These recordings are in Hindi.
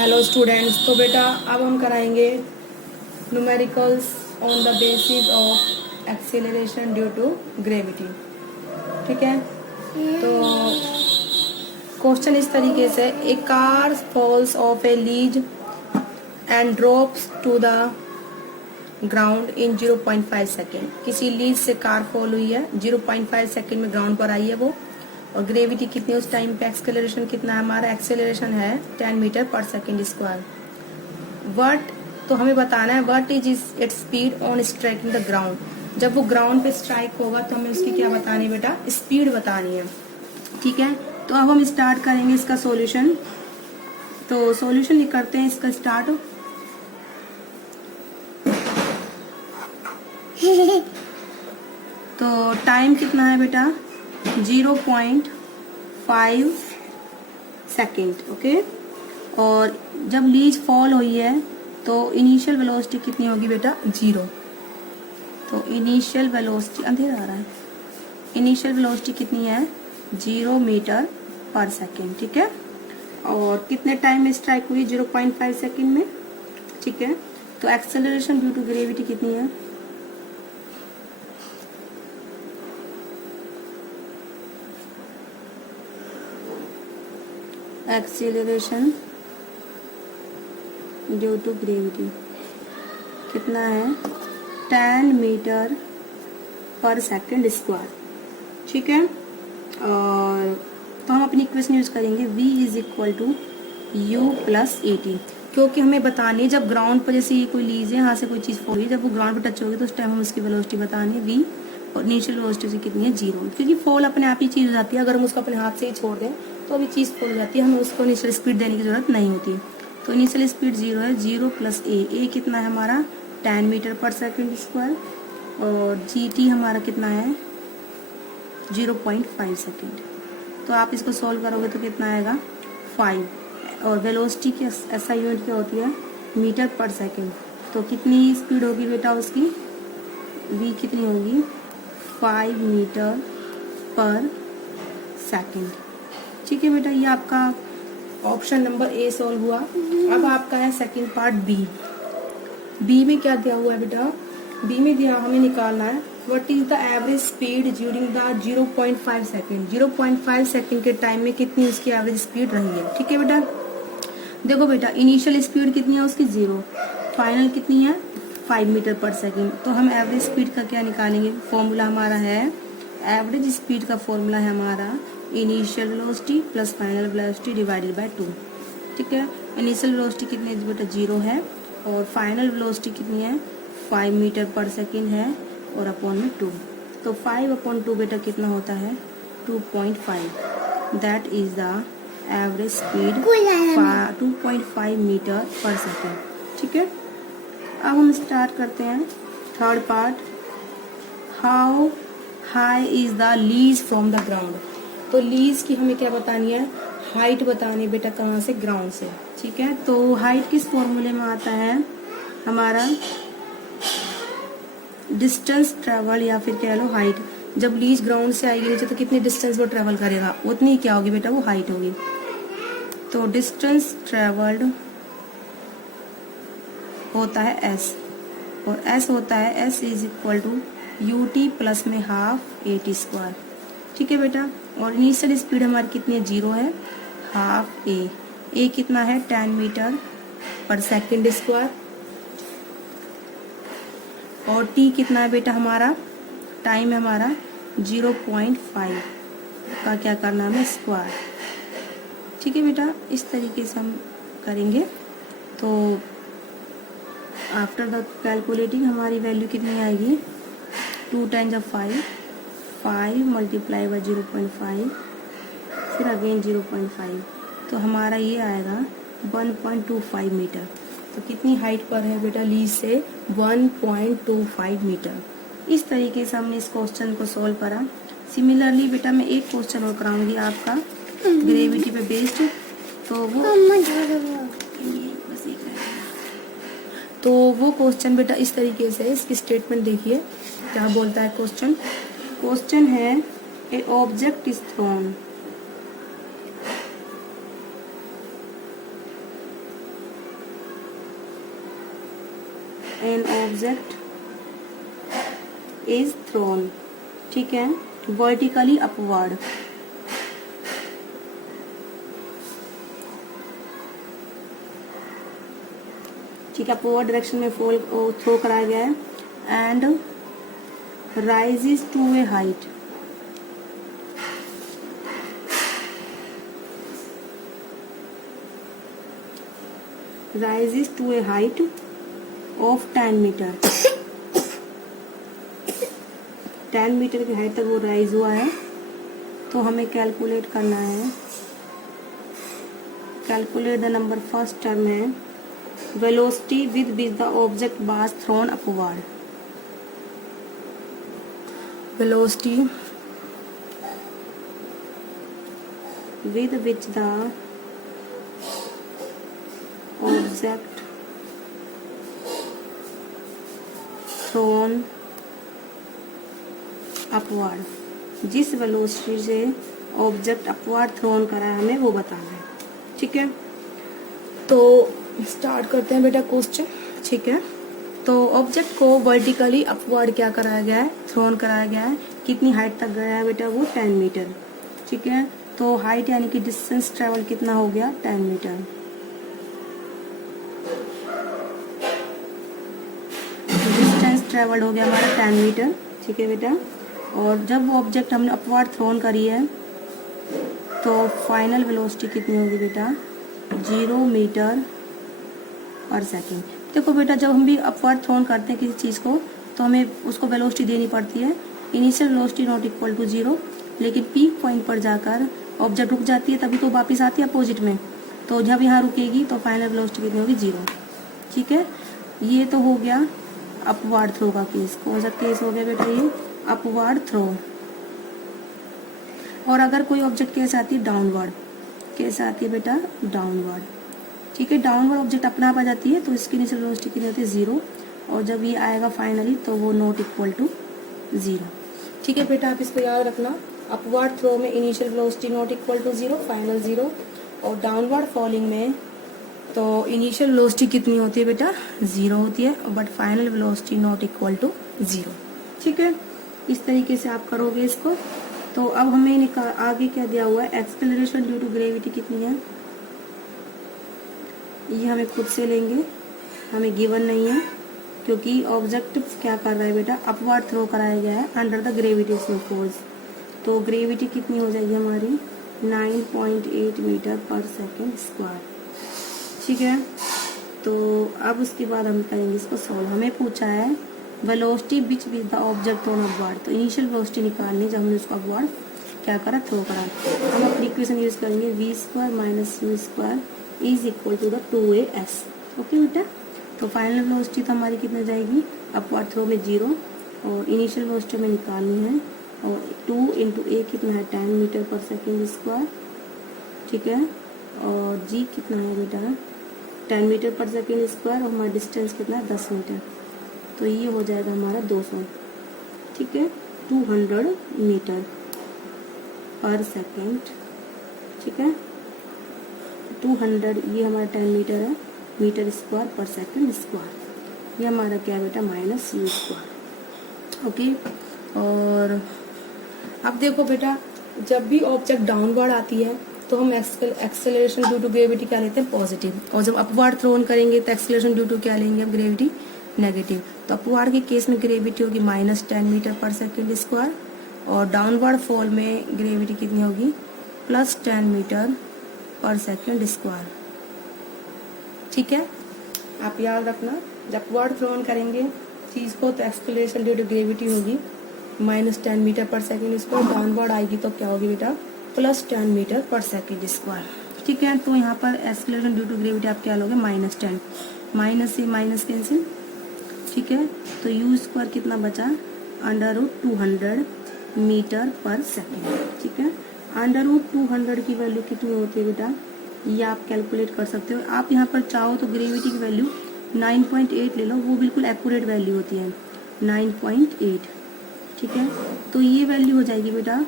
Hello students. तो बेटा अब हम कराएंगे numericals on the basis of acceleration due to gravity. ठीक है, तो क्वेश्चन इस तरीके से, a car falls off a ledge and drops to the ground in 0.5 second. किसी लीज से कार फॉल हुई है, 0.5 सेकेंड में ग्राउंड पर आई है वो, और ग्रेविटी कितनी उस टाइम पे, एक्सेलरेशन कितना है हमारा, एक्सेलरेशन है 10 metre per second square. What, तो हमें बताना है what is its speed on striking the ground. जब वो ग्राउंड पे स्ट्राइक होगा तो हमें उसकी क्या बतानी है बेटा, स्पीड बतानी है। ठीक है, तो अब हम स्टार्ट करेंगे इसका सॉल्यूशन। तो सॉल्यूशन करते हैं इसका स्टार्ट। तो टाइम कितना है बेटा, 0.5 सेकेंड। ओके, और जब लीज फॉल हुई है तो इनिशियल वेलोसिटी कितनी होगी बेटा, 0। तो इनिशियल वेलोसिटी, अंधेरा आ रहा है, इनिशियल वेलोसिटी कितनी है, 0 मीटर पर सेकेंड। ठीक है, और कितने टाइम में स्ट्राइक हुई, 0.5 सेकेंड में। ठीक है, तो एक्सेलरेशन ड्यू टू ग्रेविटी कितनी है, एक्सेलरेशन ड्यू टू ग्रेविटी कितना है, 10 मीटर पर सेकेंड स्क्वायर। ठीक है, और तो हम अपनी इक्वेशन यूज करेंगे v is equal to u plus a t, क्योंकि हमें बतानी है जब ग्राउंड पर, जैसे ये कोई लीज है, यहाँ से कोई चीज़ फॉल हुई, जब वो ग्राउंड पर टच होगी तो उस टाइम हम उसकी वेलोसिटी बतानी है v, और इनिशियल वेलोसिटी से कितनी है, 0। क्योंकि फॉल अपने आप ही चीज हो जाती है, अगर हम उसको अपने हाथ से ही छोड़ दें तो अभी चीज़ फॉल हो जाती है, हमें उसको इनिशियल स्पीड देने की जरूरत नहीं होती। तो इनिशियल स्पीड 0 है, 0 प्लस ए कितना है हमारा, 10 मीटर पर सेकेंड स्क्वायर, और जी टी हमारा कितना है, 0.5 सेकेंड। तो आप इसको सॉल्व करोगे तो कितना आएगा, 5। और वेलोसिटी की ऐसा यूनिट क्या होती है, मीटर पर सेकेंड। तो कितनी स्पीड होगी बेटा उसकी, v कितनी होगी, 5 मीटर पर सेकेंड। ठीक है बेटा, ये आपका ऑप्शन नंबर ए सॉल्व हुआ। अब आपका है सेकंड पार्ट बी। बी में क्या दिया हुआ है बेटा, बी में दिया, हमें निकालना है what is the average speed during the 0.5 second. 0.5 second के टाइम में कितनी उसकी एवरेज स्पीड रही है। ठीक है बेटा, देखो बेटा, इनिशियल स्पीड कितनी है उसकी, 0, फाइनल कितनी है, 5 मीटर पर सेकेंड। तो हम एवरेज स्पीड का क्या निकालेंगे, फॉर्मूला हमारा है, एवरेज स्पीड का फॉर्मूला है हमारा initial velocity plus final velocity divided by 2। ठीक है, इनिशियल वेलोसिटी कितनी है बेटा, 0 है, और फाइनल वेलोसिटी कितनी है, 5 मीटर पर सेकेंड है, और अपॉन में 2। तो 5/2 बेटा कितना होता है, 2.5। That is the average speed 2.5 metre per second. ठीक है, अब हम स्टार्ट करते हैं third part, how high is the ledge from the ground. तो लीज की हमें क्या बतानी है, हाइट बतानी है बेटा, कहाँ से, ग्राउंड से। ठीक है, तो हाइट किस फॉर्मूले में आता है हमारा, डिस्टेंस ट्रेवल, या फिर कह लो हाइट। जब लीज ग्राउंड से आएगी नीचे तो कितनी डिस्टेंस वो ट्रेवल करेगा, उतनी क्या होगी बेटा, वो हाइट होगी। तो डिस्टेंस ट्रेवल्ड होता है s, और s होता है, s is equal to u t plus में हाफ ए टी स्क्वायर। ठीक है बेटा, और इनिशियल स्पीड हमारी कितनी है, 0 है, हाफ ए कितना है, 10 मीटर पर सेकेंड स्क्वायर, और t कितना है बेटा हमारा, टाइम है हमारा 0.5 का क्या करना है, स्क्वायर। ठीक है बेटा, इस तरीके से हम करेंगे। तो आफ्टर द कैलकुलेटिंग हमारी वैल्यू कितनी आएगी, 2 टाइम्स ऑफ 5 मल्टीप्लाई बाई 0.5, फिर अगेन 0.5, तो हमारा ये आएगा 1.25 मीटर। तो कितनी हाइट पर है बेटा लीज से, 1.25 मीटर। इस तरीके से हमने इस क्वेश्चन को सॉल्व करा। सिमिलरली बेटा मैं एक क्वेश्चन और कराऊंगी आपका ग्रेविटी पे बेस्ड, तो वो क्वेश्चन बेटा इस तरीके से, इसकी स्टेटमेंट देखिए क्या बोलता है क्वेश्चन। क्वेश्चन है, a object is thrown an object is thrown, ठीक है, वर्टिकली अपवर्ड, ठीक है, अपवर्ड डायरेक्शन में फॉल थ्रो कराया गया है, and rises to a height, rises to a height of 10 metre, 10 metre की हाइट तक वो राइज हुआ है। तो हमें कैलकुलेट करना है, calculate the number, first term है velocity with which the object was thrown upward, velocity with which the object thrown upward, जिस वेलोसिटी से ऑब्जेक्ट अपवर्ड थ्रोन करा है हमें वो बताना है, ठीक है। तो स्टार्ट करते हैं बेटा क्वेश्चन, ठीक है। तो ऑब्जेक्ट को वर्टिकली अपवर्ड क्या कराया गया है, थ्रोन कराया गया है, कितनी हाइट तक गया है बेटा, वो 10 मीटर, ठीक है। तो हाइट यानी कि डिस्टेंस ट्रेवल कितना हो गया, 10 मीटर, ट्रेवल्ड हो गया हमारा 10 मीटर, ठीक है बेटा। और जब वो ऑब्जेक्ट हमने अपवर्ड थ्रोन करी है तो फाइनल वेलोसिटी कितनी होगी बेटा, 0 मीटर पर सेकेंड। देखो बेटा, जब हम भी अपवर्ड थ्रोन करते हैं किसी चीज़ को तो हमें उसको वेलोसिटी देनी पड़ती है, initial velocity not equal to 0, लेकिन पीक पॉइंट पर जाकर ऑब्जेक्ट रुक जाती है तभी तो वापस आती है अपोजिट में। तो जब यहाँ रुकेगी तो फाइनल वेलोसिटी कितनी होगी, 0, ठीक है। ये तो हो गया अपवर्ड थ्रो का केस। कौन सा केस हो गया बेटा, ये अपवर्ड थ्रो। और अगर कोई ऑब्जेक्ट कैसे आती है, डाउनवर्ड, कैसे आती है बेटा, डाउनवर्ड, ठीक है। डाउनवर्ड ऑब्जेक्ट अपने आप आ जाती है तो इसकी इनिशियल वेलोसिटी कितनी होती है, 0, और जब ये आएगा फाइनली तो वो नॉट इक्वल टू 0, ठीक है बेटा। आप इसको याद रखना, अपवर्ड थ्रो में initial velocity not equal to 0, final 0, और डाउनवर्ड फॉलिंग में तो इनिशियल वेलोसिटी कितनी होती है बेटा, 0 होती है, but final velocity not equal to 0, ठीक है। इस तरीके से आप करोगे इसको। तो अब हमें आगे क्या दिया हुआ है, एक्सेलरेशन ड्यू टू ग्रेविटी कितनी है, ये हमें खुद से लेंगे, हमें गिवन नहीं है, क्योंकि ऑब्जेक्ट क्या कर रहा है बेटा, अपवर्ड थ्रो कराया गया है अंडर द ग्रेविटेशनल फोर्स। तो ग्रेविटी कितनी हो जाएगी हमारी, 9.8 मीटर पर सेकेंड स्क्वायर, ठीक है। तो अब उसके बाद हम करेंगे इसको सॉल्व। हमें पूछा है velocity which with the object thrown upward, तो इनिशियल वेलोसिटी निकालनी जब हमने उसको अपवर्ड क्या करा, थ्रो करा। हम अपनी इक्वेशन यूज करेंगे, v² minus u² is equal to the 2as, okay बेटा। तो फाइनल वेलोसिटी तो हमारी कितनी जाएगी, अपवर्ड थ्रो में 0, और इनिशियल वेलोसिटी में निकालनी है, और 2 इंटू a कितना है, 10 मीटर पर सेकेंड स्क्वायर, ठीक है। और g कितना है बेटा, 10 मीटर पर सेकेंड स्क्वायर, और हमारा डिस्टेंस कितना है, 10 मीटर। तो ये हो जाएगा हमारा 200, ठीक है, 200 मीटर पर सेकेंड, ठीक है। 200 ये हमारा 10 मीटर है, मीटर स्क्वायर पर सेकेंड स्क्वायर, ये हमारा क्या है बेटा, माइनस u², ओके। और अब देखो बेटा, जब भी ऑब्जेक्ट डाउनवर्ड आती है तो हम एक्सेलरेशन ड्यू टू ग्रेविटी क्या लेते हैं, पॉजिटिव, और जब अपवर्ड थ्रोन करेंगे तो एक्सेलरेशन ड्यू टू क्या लेंगे हम, ग्रेविटी नेगेटिव। तो अपवर्ड के केस में ग्रेविटी होगी -10 मीटर पर सेकेंड स्क्वायर, और डाउनवर्ड फॉल में ग्रेविटी कितनी होगी, +10 मीटर पर सेकेंड स्क्वायर, ठीक है। आप याद रखना, जब अपवर्ड थ्रोन करेंगे चीज़ को तो एक्सेलरेशन ड्यू टू ग्रेविटी होगी -10 metre per second square, downward आएगी तो क्या होगी बेटा, +10 मीटर पर सेकेंड स्क्वायर, ठीक है। तो यहाँ पर एक्सेलरेशन ड्यू टू ग्रेविटी आप क्या लोगे, -10, माइनस से माइनस कैंसिल, ठीक है। तो u² कितना बचा, √200 मीटर पर सेकेंड, ठीक है। √200 की वैल्यू कितनी होती है बेटा, ये आप कैलकुलेट कर सकते हो। आप यहाँ पर चाहो तो ग्रेविटी की वैल्यू 9.8 ले लो, वो बिल्कुल एक्यूरेट वैल्यू होती है, 9.8, ठीक है। तो ये वैल्यू हो जाएगी बेटा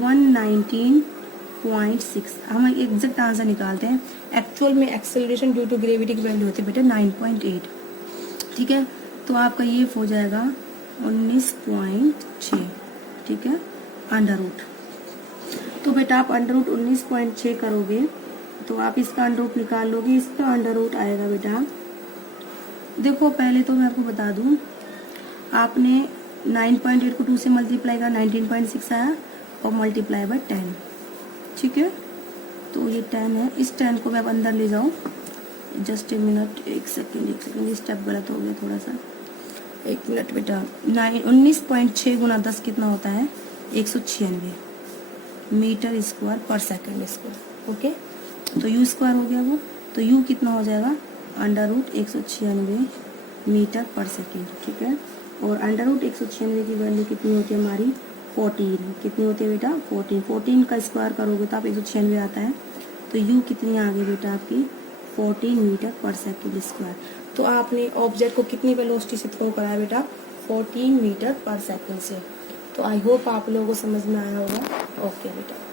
119.6। हम एग्जैक्ट आंसर निकालते हैं, एक्चुअल में एक्सेलरेशन ड्यू टू ग्रेविटी की वैल्यू होती है बेटा 9.8, ठीक है। तो आपका ये हो जाएगा 19.6, ठीक है, अंडर रूट। तो बेटा आप अंडर रूट 19.6 करोगे तो आप इसका अंडर रूट निकाल लोगे, इसका अंडर रूट आएगा बेटा, देखो पहले तो मैं आपको बता दूं, आपने 9.8 को 2 से मल्टीप्लाई करा, 19.6 आया और मल्टीप्लाई बाय 10, ठीक है। तो ये 10 है, इस 10 को मैं अब अंदर ले जाऊँ, जस्ट ए मिनट, एक सेकेंड, ये स्टेप गलत हो गया थोड़ा सा, 1 मिनट बेटा। 19.6 गुना 10 कितना होता है, 196 मीटर स्क्वायर पर सेकेंड स्क्वायर, ओके। तो यू स्क्वायर हो गया वो, तो यू कितना हो जाएगा, under root 196 metre per second, ठीक है। और अंडर रूट 196 की वैल्यू कितनी होती है हमारी, 14, कितनी होती है बेटा, 14 का स्क्वायर करोगे तो आप 196 आता है, तो यू कितनी आ गई बेटा आपकी, 14 मीटर पर सेकेंड स्क्वायर। तो आपने ऑब्जेक्ट को कितनी वेलोसिटी से थ्रो कराया बेटा, 14 मीटर पर सेकेंड से। तो आई होप आप लोगों को समझ में आया होगा, ओके बेटा।